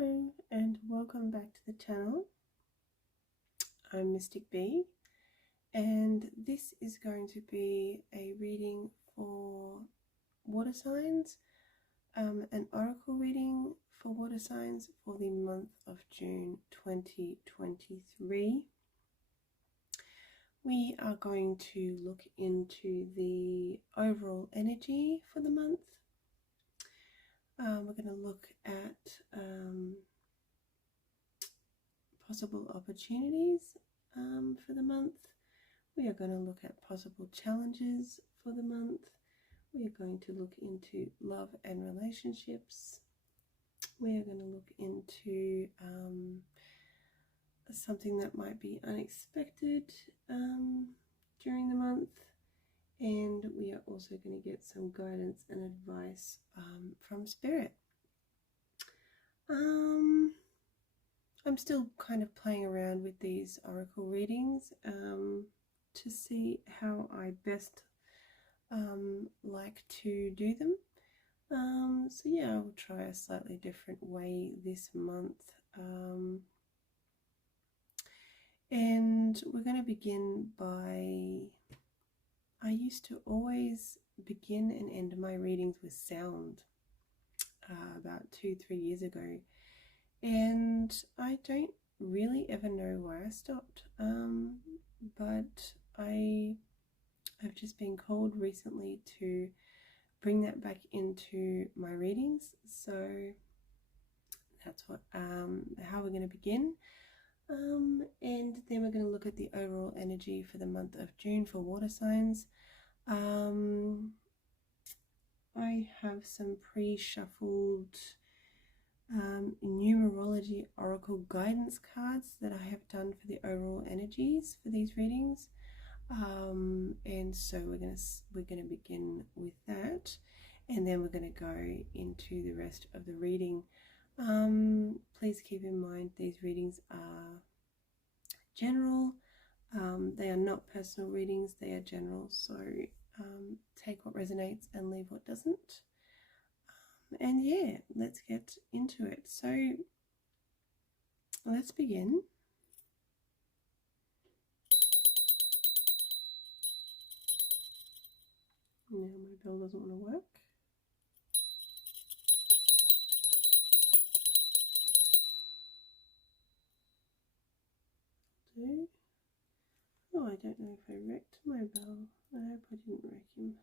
Hello and welcome back to the channel. I'm Mystic B and this is going to be a reading for water signs, an oracle reading for water signs for the month of June 2023. We are going to look into the overall energy for the month. We're going to look at possible opportunities for the month. We are going to look at possible challenges for the month. We are going to look into love and relationships. We are going to look into something that might be unexpected during the month. And we are also going to get some guidance and advice from Spirit. I'm still kind of playing around with these oracle readings to see how I best like to do them. So yeah, I will try a slightly different way this month. And we're going to begin by... I used to always begin and end my readings with sound about 2-3 years ago, and I don't really ever know why I stopped, but I've just been called recently to bring that back into my readings, so that's what how we're going to begin. And then we're going to look at the overall energy for the month of June for water signs. I have some pre-shuffled numerology oracle guidance cards that I have done for the overall energies for these readings, and so we're going to begin with that, and then we're going to go into the rest of the reading. Please keep in mind these readings are general. They are not personal readings, they are general, so take what resonates and leave what doesn't. And yeah, let's get into it. So let's begin. Now my bell doesn't want to work. Oh, I don't know if I wrecked my bell. I hope I didn't wreck him.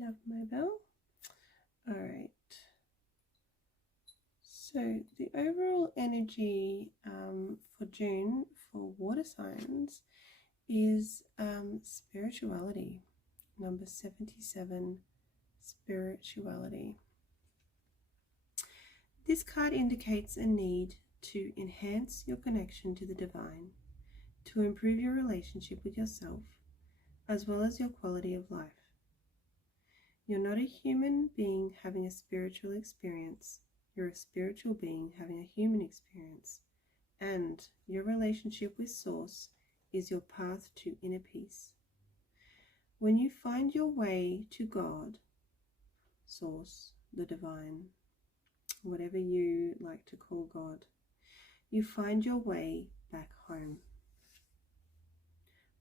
Love my bell. Alright. So the overall energy for June for water signs is spirituality. Number 77, spirituality. This card indicates a need to enhance your connection to the divine, to improve your relationship with yourself, as well as your quality of life. You're not a human being having a spiritual experience. You're a spiritual being having a human experience, and your relationship with Source is your path to inner peace. When you find your way to God, Source, the divine, whatever you like to call God, you find your way back home.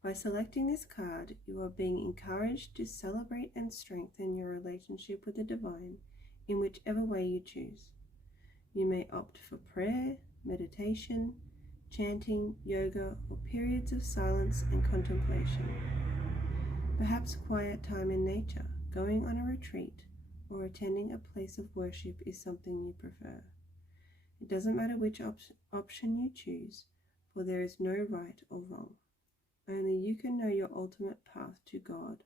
By selecting this card, you are being encouraged to celebrate and strengthen your relationship with the divine in whichever way you choose. You may opt for prayer, meditation, chanting, yoga, or periods of silence and contemplation. Perhaps quiet time in nature, going on a retreat, or attending a place of worship is something you prefer. It doesn't matter which option you choose, for there is no right or wrong. Only you can know your ultimate path to God,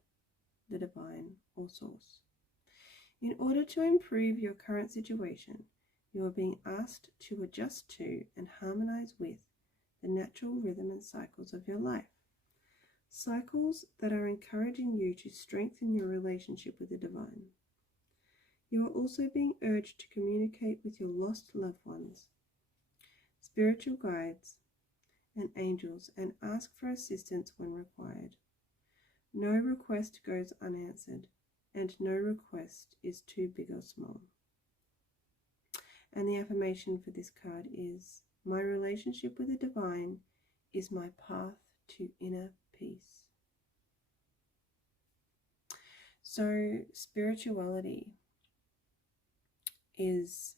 the divine, or Source. In order to improve your current situation, you are being asked to adjust to and harmonize with the natural rhythm and cycles of your life. Cycles that are encouraging you to strengthen your relationship with the divine. You are also being urged to communicate with your lost loved ones, spiritual guides, and angels, and ask for assistance when required. No request goes unanswered, and no request is too big or small. And the affirmation for this card is, my relationship with the divine is my path to inner peace. So spirituality is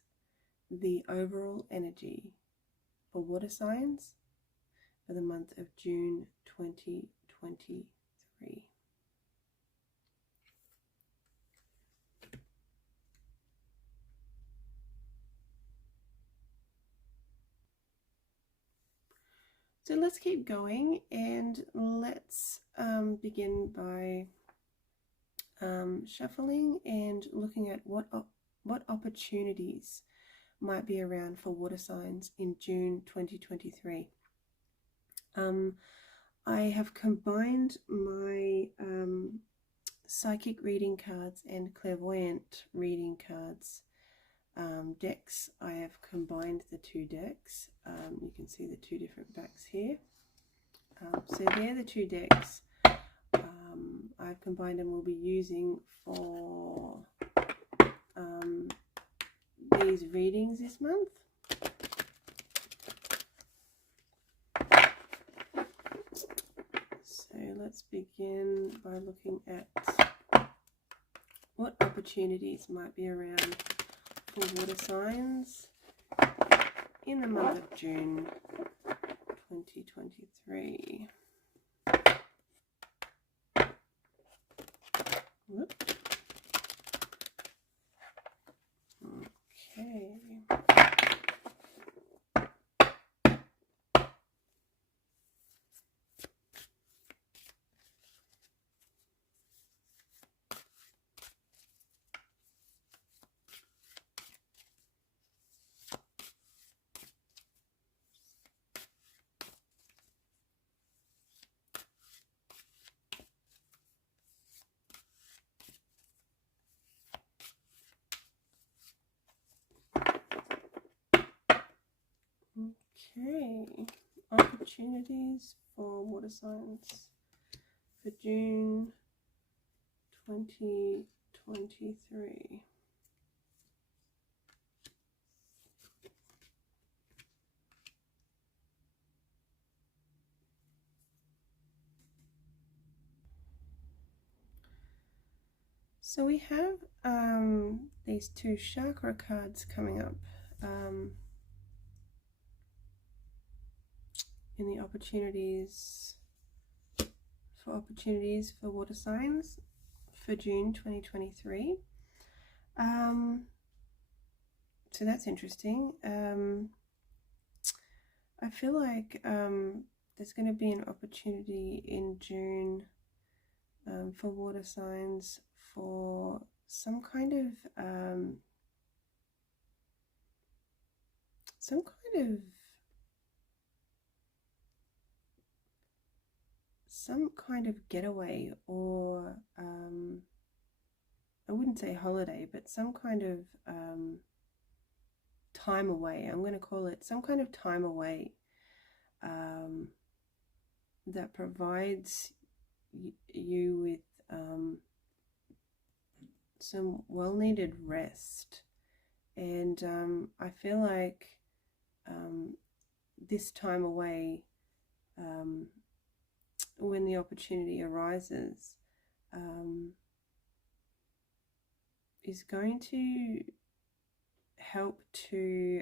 the overall energy for water signs for the month of June 2023. So let's keep going, and let's begin by shuffling and looking at what opportunities might be around for water signs in June 2023. I have combined my psychic reading cards and clairvoyant reading cards decks. I have combined the two decks. You can see the two different backs here. So they're the two decks I've combined and will be using for these readings this month. So let's begin by looking at what opportunities might be around for water signs in the month of June 2023. Whoop. Okay. Okay, opportunities for water signs for June 2023. So we have these two chakra cards coming up in the opportunities for water signs for June 2023. So that's interesting. I feel like there's going to be an opportunity in June for water signs for some kind of getaway, or I wouldn't say holiday, but some kind of time away. I'm going to call it some kind of time away that provides you with some well-needed rest. And I feel like this time away, when the opportunity arises, is going to help to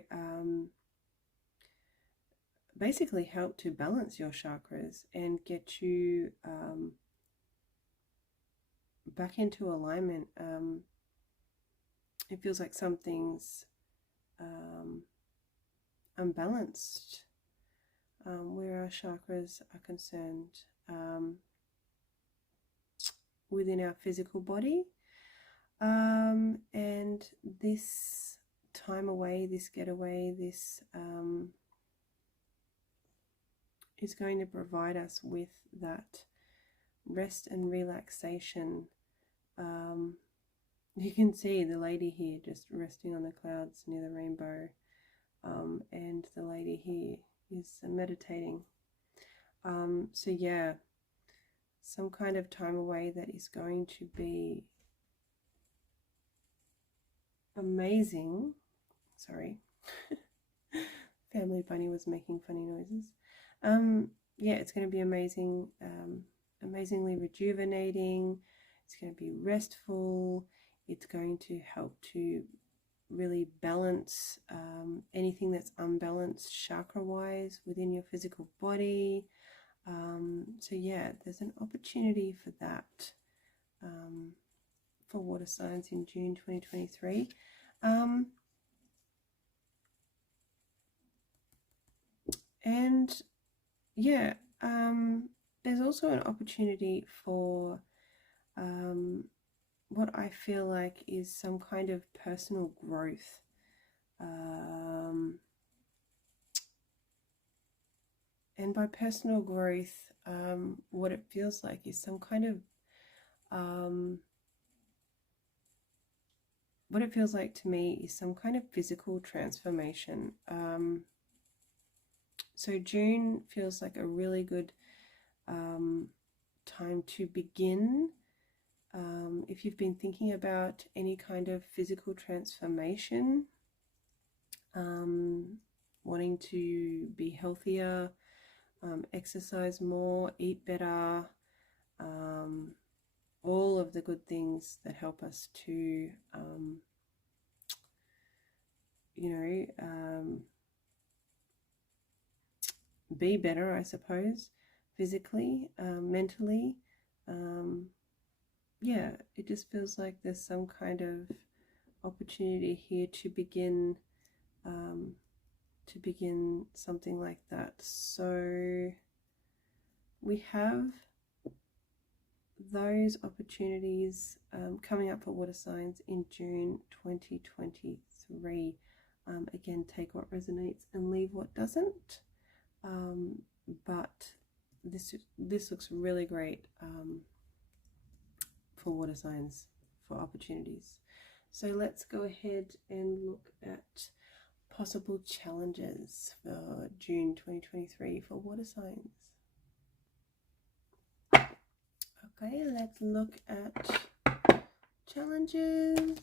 basically help to balance your chakras and get you back into alignment. It feels like something's unbalanced where our chakras are concerned within our physical body. And this time away, this getaway, this is going to provide us with that rest and relaxation. You can see the lady here just resting on the clouds near the rainbow, and the lady here is meditating. So yeah, some kind of time away that is going to be amazing Sorry. Family bunny was making funny noises. Yeah, it's going to be amazing, amazingly rejuvenating. It's going to be restful. It's going to help to really balance anything that's unbalanced chakra-wise within your physical body. So yeah, there's an opportunity for that for water signs in June 2023. And yeah, there's also an opportunity for what I feel like is some kind of personal growth. And by personal growth, what it feels like is some kind of what it feels like to me is some kind of physical transformation. So June feels like a really good time to begin. If you've been thinking about any kind of physical transformation, wanting to be healthier, exercise more, eat better, all of the good things that help us to, be better, I suppose, physically, mentally. Yeah, it just feels like there's some kind of opportunity here to begin something like that. So we have those opportunities coming up for water signs in June 2023. Again, take what resonates and leave what doesn't. But this looks really great for water signs, for opportunities. So let's go ahead and look at possible challenges for June 2023 for water signs. Okay, let's look at challenges.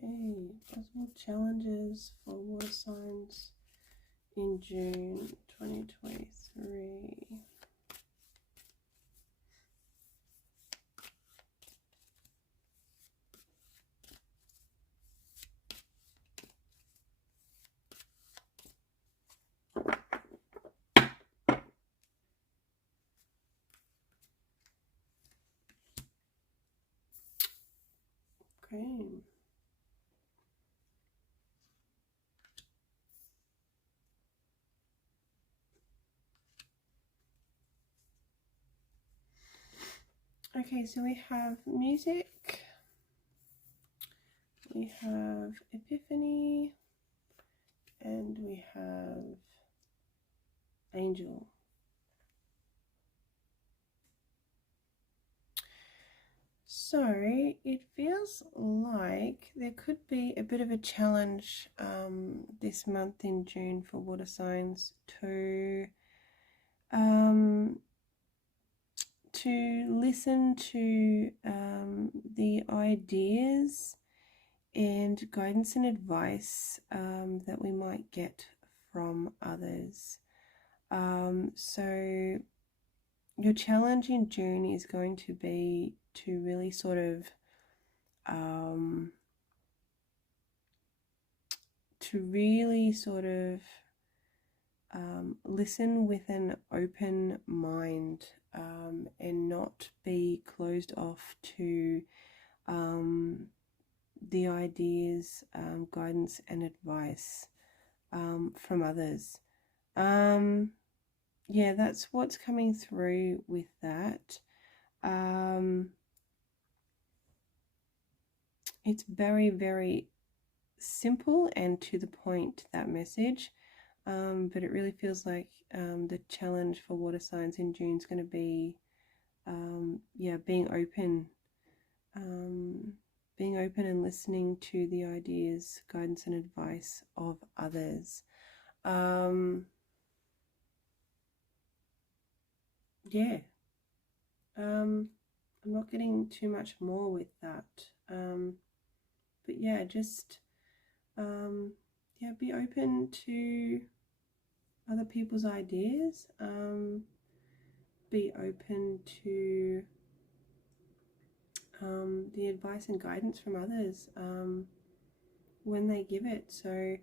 Okay, possible challenges for water signs in June 2023. Okay. Okay, so we have music, we have epiphany, and we have angel. So it feels like there could be a bit of a challenge this month in June for water signs to listen to the ideas and guidance and advice that we might get from others. So your challenge in June is going to be to really sort of listen with an open mind and not be closed off to the ideas, guidance and advice from others. Yeah, that's what's coming through with that. It's very, very simple and to the point, that message, but it really feels like the challenge for water signs in June is going to be being open, and listening to the ideas, guidance and advice of others. I'm not getting too much more with that, but yeah, just be open to other people's ideas, be open to the advice and guidance from others when they give it. So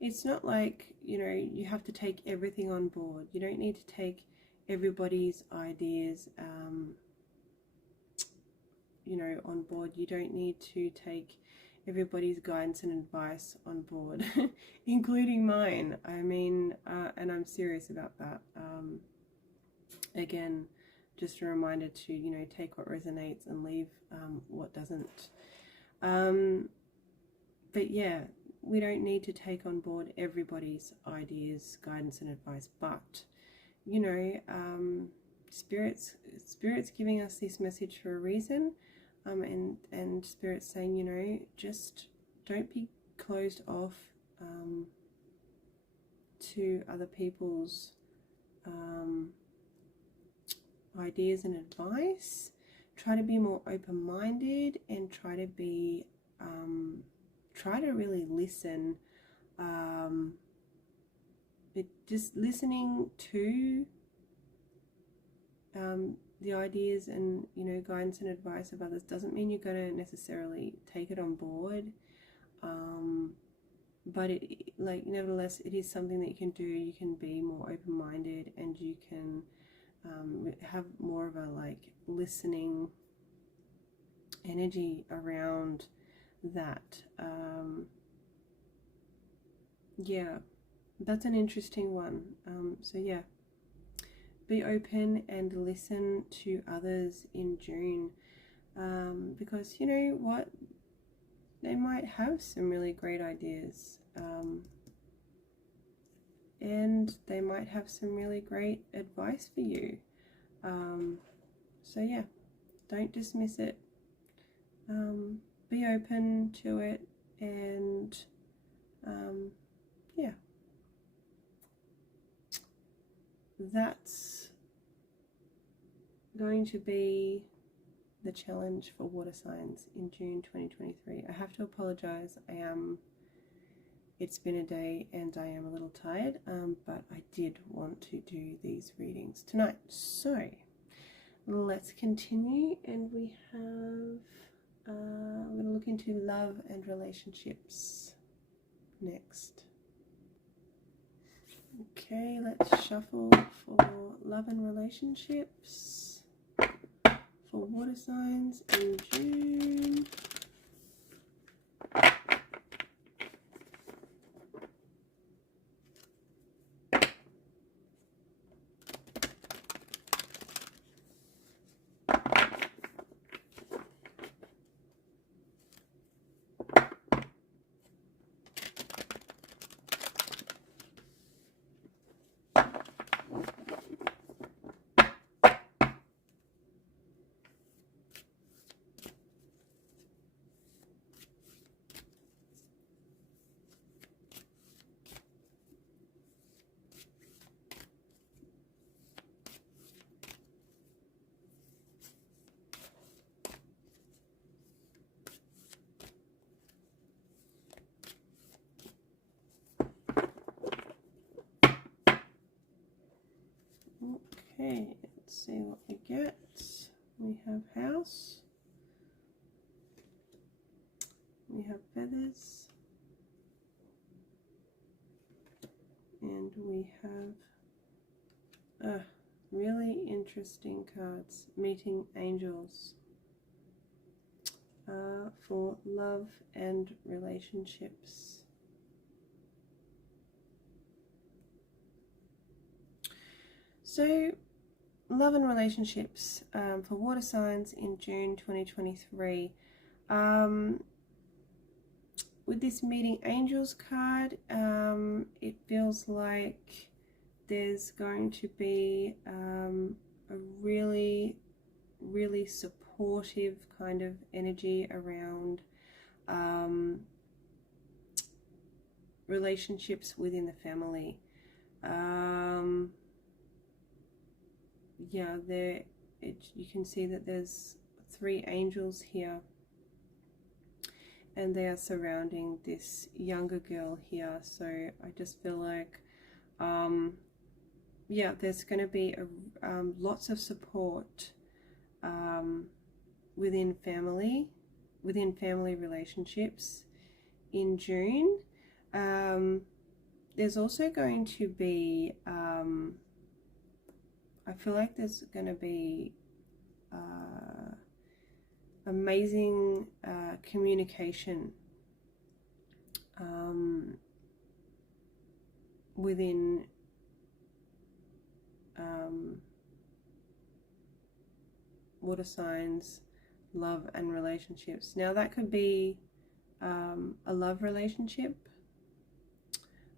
it's not like, you have to take everything on board. You don't need to take everybody's ideas on board. You don't need to take everybody's guidance and advice on board, including mine. I mean, and I'm serious about that. Again, just a reminder to, take what resonates and leave what doesn't. But yeah, we don't need to take on board everybody's ideas, guidance and advice, but, Spirit's giving us this message for a reason. And Spirit's saying, just don't be closed off to other people's ideas and advice. Try to be more open-minded and try to really listen. Just listening to the ideas and guidance and advice of others doesn't mean you're going to necessarily take it on board, but nevertheless it is something that you can do. You can be more open-minded and you can have more of a listening energy around that. That's an interesting one. So yeah, be open and listen to others in June, because you know what, they might have some really great ideas, and they might have some really great advice for you. So yeah, don't dismiss it. Be open to it, and yeah, that's going to be the challenge for water signs in June 2023. I have to apologize. It's been a day and I am a little tired, but I did want to do these readings tonight. So let's continue, and we have I'm going to look into love and relationships next. Okay, let's shuffle for love and relationships for water signs in June. Okay, let's see what we get. We have house, we have feathers, and we have really interesting cards, meeting angels, for love and relationships. So love and relationships for water signs in June 2023. with this meeting angels card, it feels like there's going to be a really, really supportive kind of energy around relationships within the family. Yeah, you can see that there's 3 angels here, and they are surrounding this younger girl here. So I just feel like yeah, there's going to be lots of support within family relationships in June. There's also going to be I feel like there's going to be amazing communication within water signs, love and relationships. Now that could be a love relationship,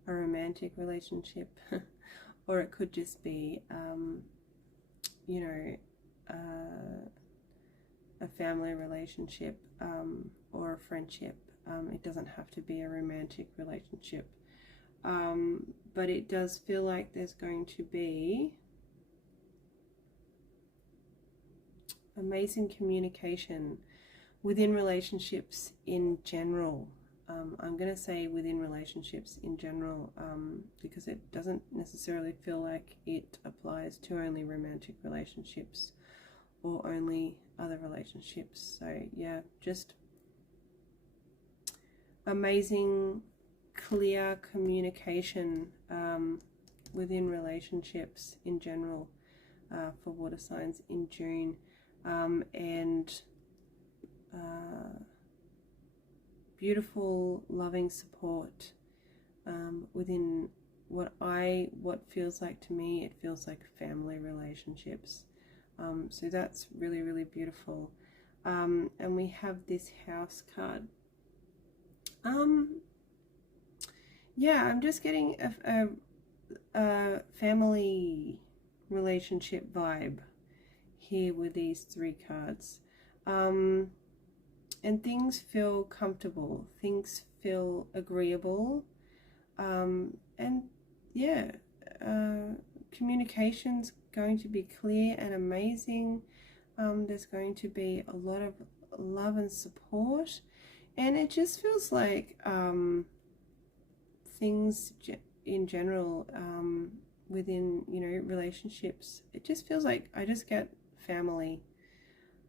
a romantic relationship, or it could just be you know, a family relationship or a friendship. It doesn't have to be a romantic relationship, but it does feel like there's going to be amazing communication within relationships in general. I'm going to say within relationships in general, because it doesn't necessarily feel like it applies to only romantic relationships or only other relationships. So yeah, just amazing, clear communication within relationships in general for water signs in June, and beautiful, loving support within what feels like to me, it feels like family relationships. So that's really, really beautiful. And we have this house card. Yeah, I'm just getting a family relationship vibe here with these 3 cards. And things feel comfortable, things feel agreeable, and yeah, communication's going to be clear and amazing. There's going to be a lot of love and support, and it just feels like things in general within, you know, relationships, it just feels like I just get family.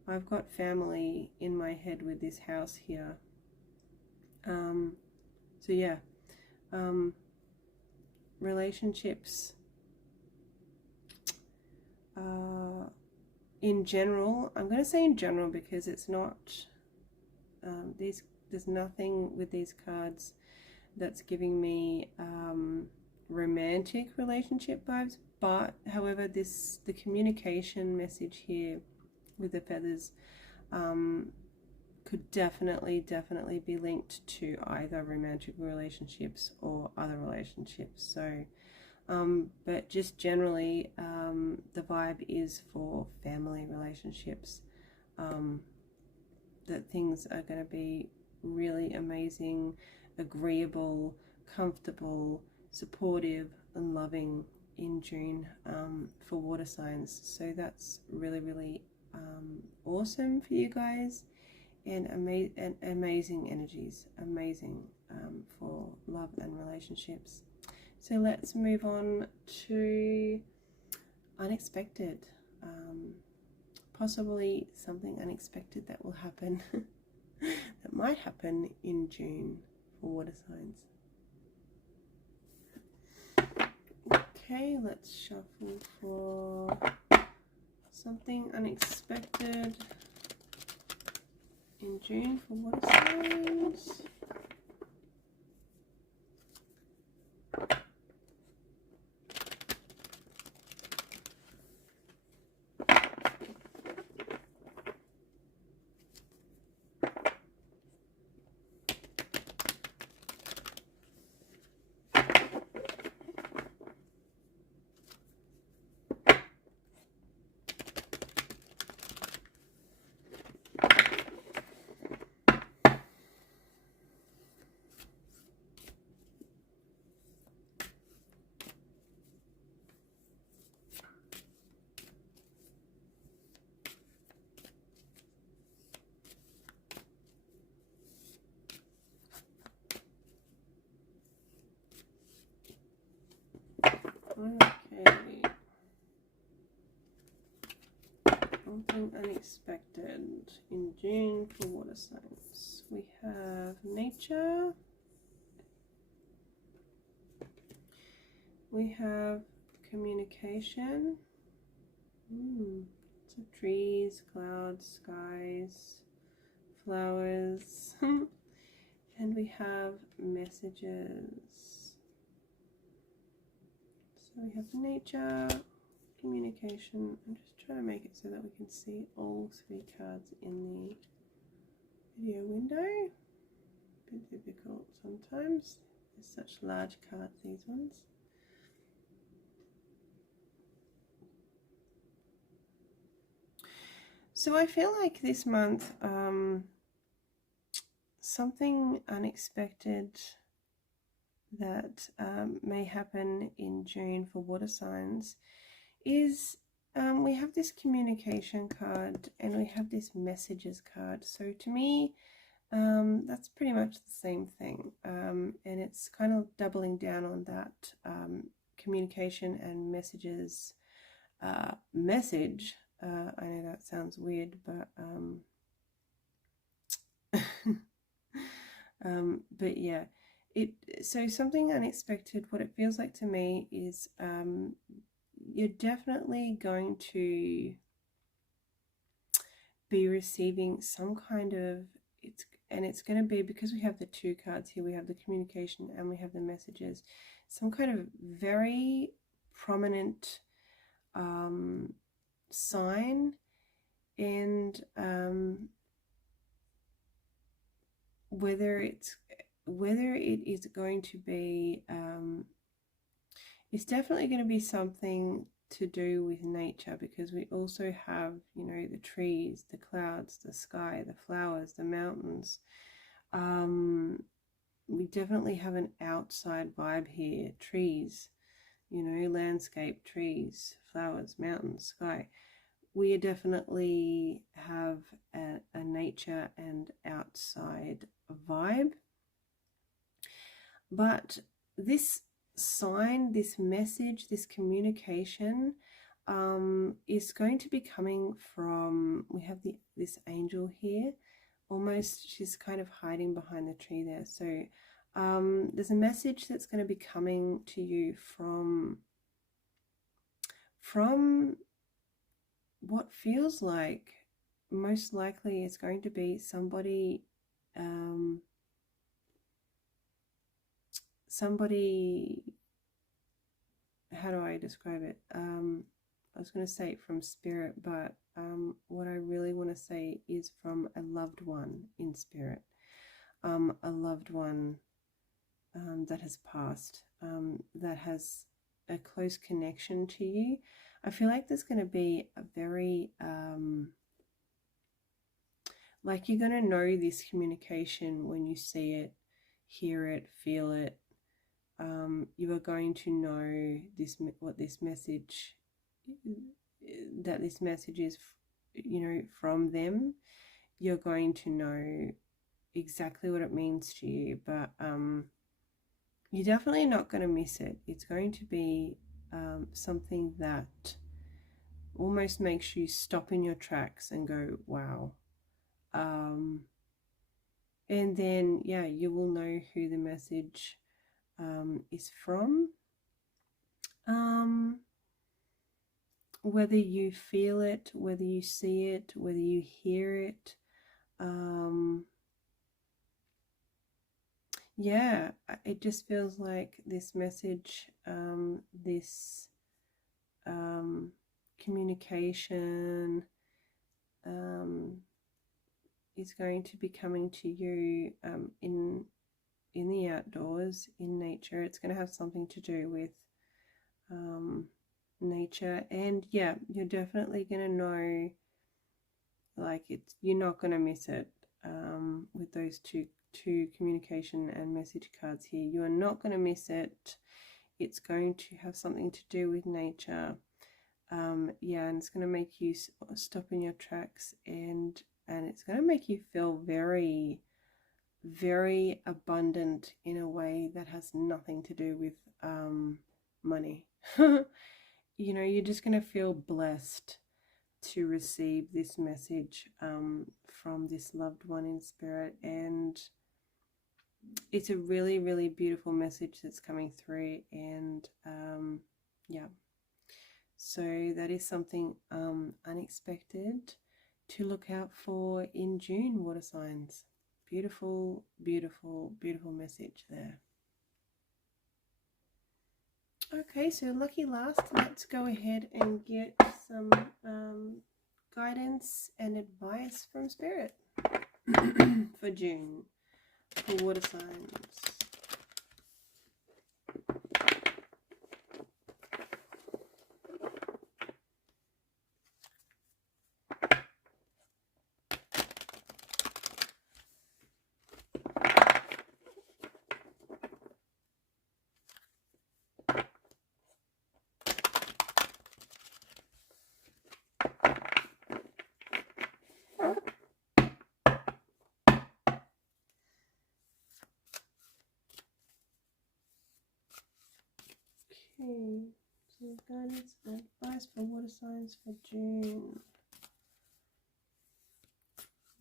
I've got family in my head with this house here. So yeah, relationships in general, I'm going to say in general because it's not, there's nothing with these cards that's giving me romantic relationship vibes, but however, the communication message here with the feathers could definitely be linked to either romantic relationships or other relationships. So but just generally the vibe is for family relationships, that things are going to be really amazing, agreeable, comfortable, supportive and loving in June for water signs. So that's really, really awesome for you guys, and amazing energies, amazing for love and relationships. So let's move on to unexpected, possibly something unexpected that will happen that might happen in June for water signs. Okay, let's shuffle for something unexpected in June for water signs. something unexpected in June for water signs. We have nature. We have communication. So trees, clouds, skies, flowers. And we have messages. So we have nature, communication. I'm just trying to make it so that we can see all 3 cards in the video window. A bit difficult sometimes. There's such large cards, these ones. So I feel like this month, something unexpected that may happen in June for water signs is we have this communication card and we have this messages card. So to me, that's pretty much the same thing, and it's kind of doubling down on that communication and messages message. I know that sounds weird, but but yeah, so something unexpected. What it feels like to me is you're definitely going to be receiving some kind of it's going to be, because we have the 2 cards here, we have the communication and we have the messages, some kind of very prominent sign, and whether it is going to be it's definitely going to be something to do with nature, because we also have, you know, the trees, the clouds, the sky, the flowers, the mountains. We definitely have an outside vibe here. Trees, you know, landscape, trees, flowers, mountains, sky. We definitely have a nature and outside vibe. But this sign, this message, this communication is going to be coming from, we have this angel here, almost, she's kind of hiding behind the tree there. So there's a message that's going to be coming to you from what feels like, most likely it's going to be somebody how do I describe it? I was going to say from spirit, but what I really want to say is from a loved one in spirit, a loved one that has passed, that has a close connection to you. I feel like there's going to be a very like, you're going to know this communication when you see it, hear it, feel it. You are going to know what this message, that this message is, you know, from them. You're going to know exactly what it means to you, but you're definitely not going to miss it. It's going to be something that almost makes you stop in your tracks and go, wow. And then, yeah, you will know who the message is from. Whether you feel it, whether you see it, whether you hear it, yeah, it just feels like this message, this communication is going to be coming to you in the outdoors, in nature. It's going to have something to do with nature, and yeah, you're definitely going to know, like, you're not going to miss it with those two communication and message cards here. You are not going to miss it. It's going to have something to do with nature. Yeah, and it's going to make you stop in your tracks, and it's going to make you feel very, very abundant in a way that has nothing to do with money. You know, you're just going to feel blessed. to receive this message from this loved one in spirit. And it's a really, really beautiful message that's coming through. And yeah, so that is something unexpected to look out for in June, water signs. Beautiful, beautiful, beautiful message there. Okay, so lucky last, let's go ahead and get some guidance and advice from Spirit for June, for water signs. Okay, so guidance and advice for water signs for June.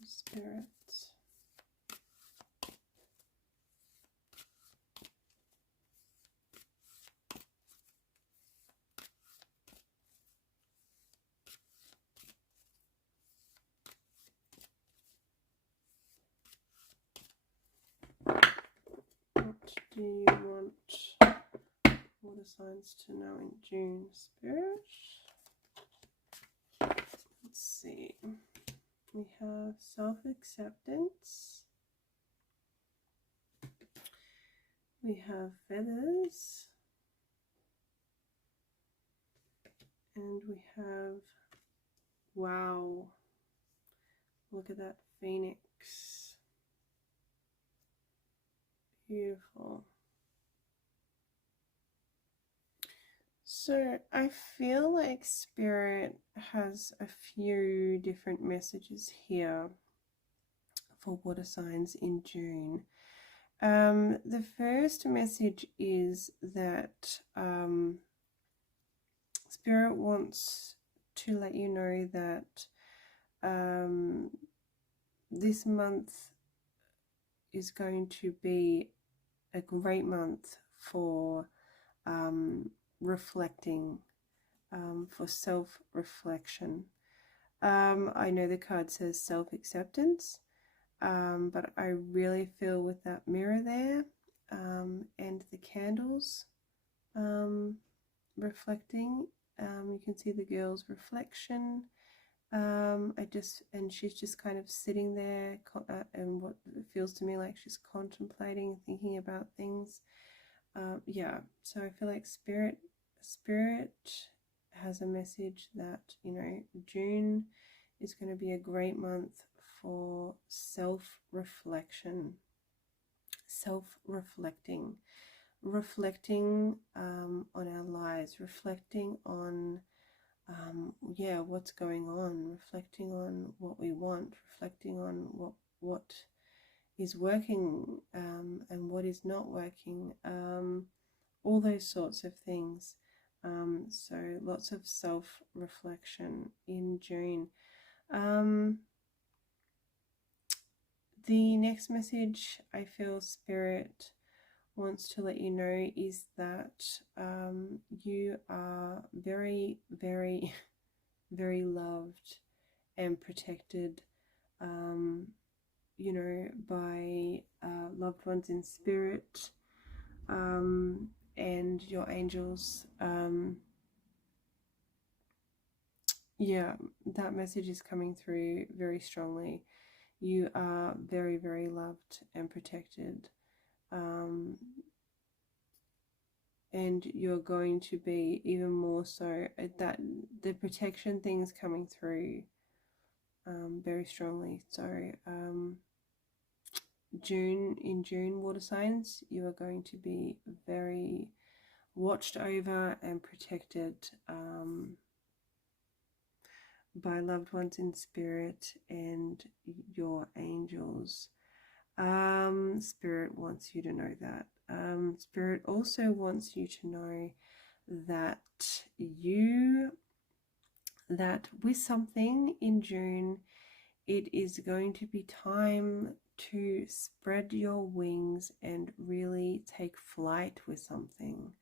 Spirits. What do you want water signs to know in June, Spirit? Let's see. We have self-acceptance. We have feathers. And we have, wow, look at that phoenix. Beautiful. So I feel like Spirit has a few different messages here for water signs in June. The first message is that Spirit wants to let you know that this month is going to be a great month for reflecting, for self-reflection. I know the card says self-acceptance, but I really feel with that mirror there and the candles reflecting, you can see the girl's reflection. And she's just kind of sitting there, and what it feels to me like she's contemplating, thinking about things. Yeah, so I feel like Spirit has a message that, you know, June is going to be a great month for self-reflection, reflecting on our lives, reflecting on yeah, what's going on, reflecting on what we want, reflecting on what is working and what is not working, all those sorts of things. So lots of self-reflection in June. The next message I feel Spirit wants to let you know is that you are very, very, very loved and protected, you know, by loved ones in spirit and your angels. Yeah, that message is coming through very strongly. You are very, very loved and protected. And you're going to be even more so. That the protection thing is coming through very strongly. So in June, water signs, you are going to be very watched over and protected by loved ones in spirit and your angels. Spirit wants you to know that. Spirit also wants you to know that you that with something in June, it is going to be time to spread your wings and really take flight with something.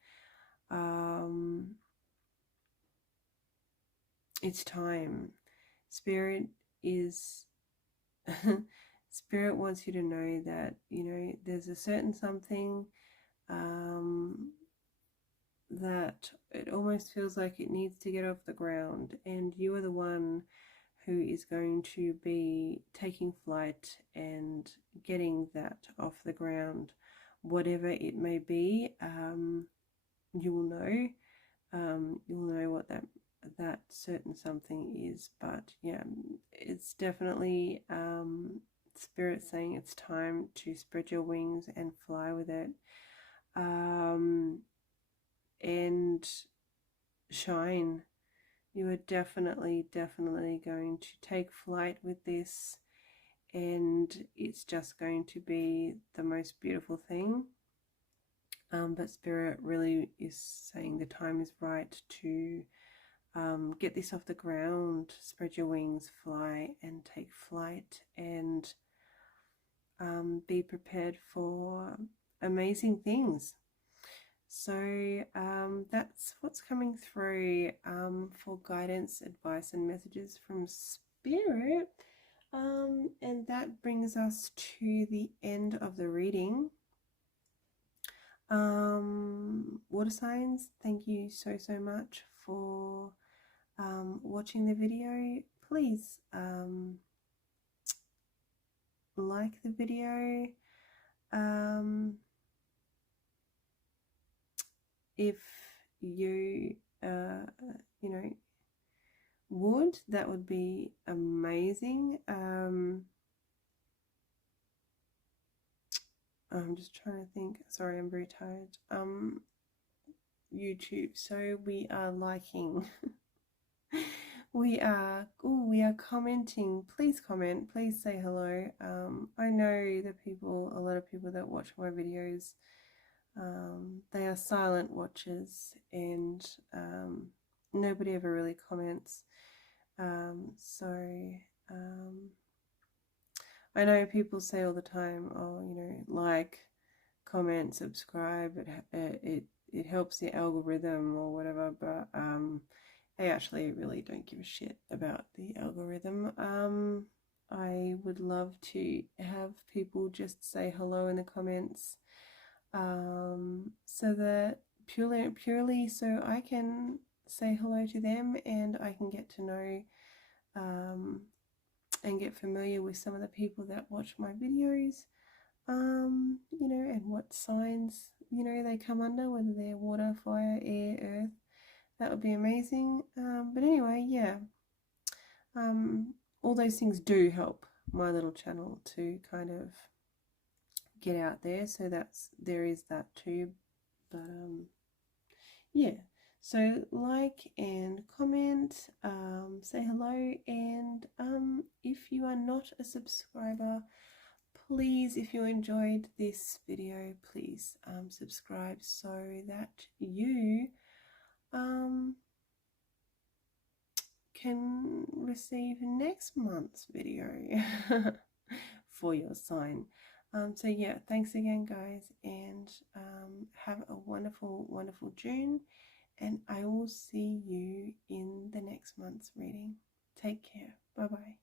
It's time. Spirit is Spirit wants you to know that, you know, there's a certain something that it almost feels like it needs to get off the ground, and you are the one who is going to be taking flight and getting that off the ground, whatever it may be. You will know. You'll know what that certain something is. But yeah, it's definitely Spirit saying it's time to spread your wings and fly with it, and shine. You are definitely going to take flight with this, and it's just going to be the most beautiful thing. But Spirit really is saying the time is right to get this off the ground, spread your wings, fly, and take flight, and be prepared for amazing things. So that's what's coming through for guidance, advice, and messages from Spirit. And that brings us to the end of the reading. Water signs, thank you so much for watching the video. Please like the video. If you you know, would, that would be amazing. I'm just trying to think. Sorry, I'm very tired. YouTube. So we are liking. we are commenting. Please comment. Please say hello. I know the people, a lot of people that watch my videos, they are silent watchers, and nobody ever really comments. I know people say all the time, oh, you know, like, comment, subscribe, it helps the algorithm or whatever, but I actually really don't give a shit about the algorithm. I would love to have people just say hello in the comments, so that purely so I can say hello to them, and I can get to know and get familiar with some of the people that watch my videos, you know, and what signs, you know, they come under, whether they're water, fire, air, earth. That would be amazing. But anyway, yeah, all those things do help my little channel to kind of get out there, so there is that too. But yeah, so like and comment, say hello, and if you are not a subscriber, please, if you enjoyed this video, please subscribe so that you can receive next month's video for your sign. So yeah, thanks again, guys, and have a wonderful June, and I will see you in the next month's reading. Take care. Bye bye.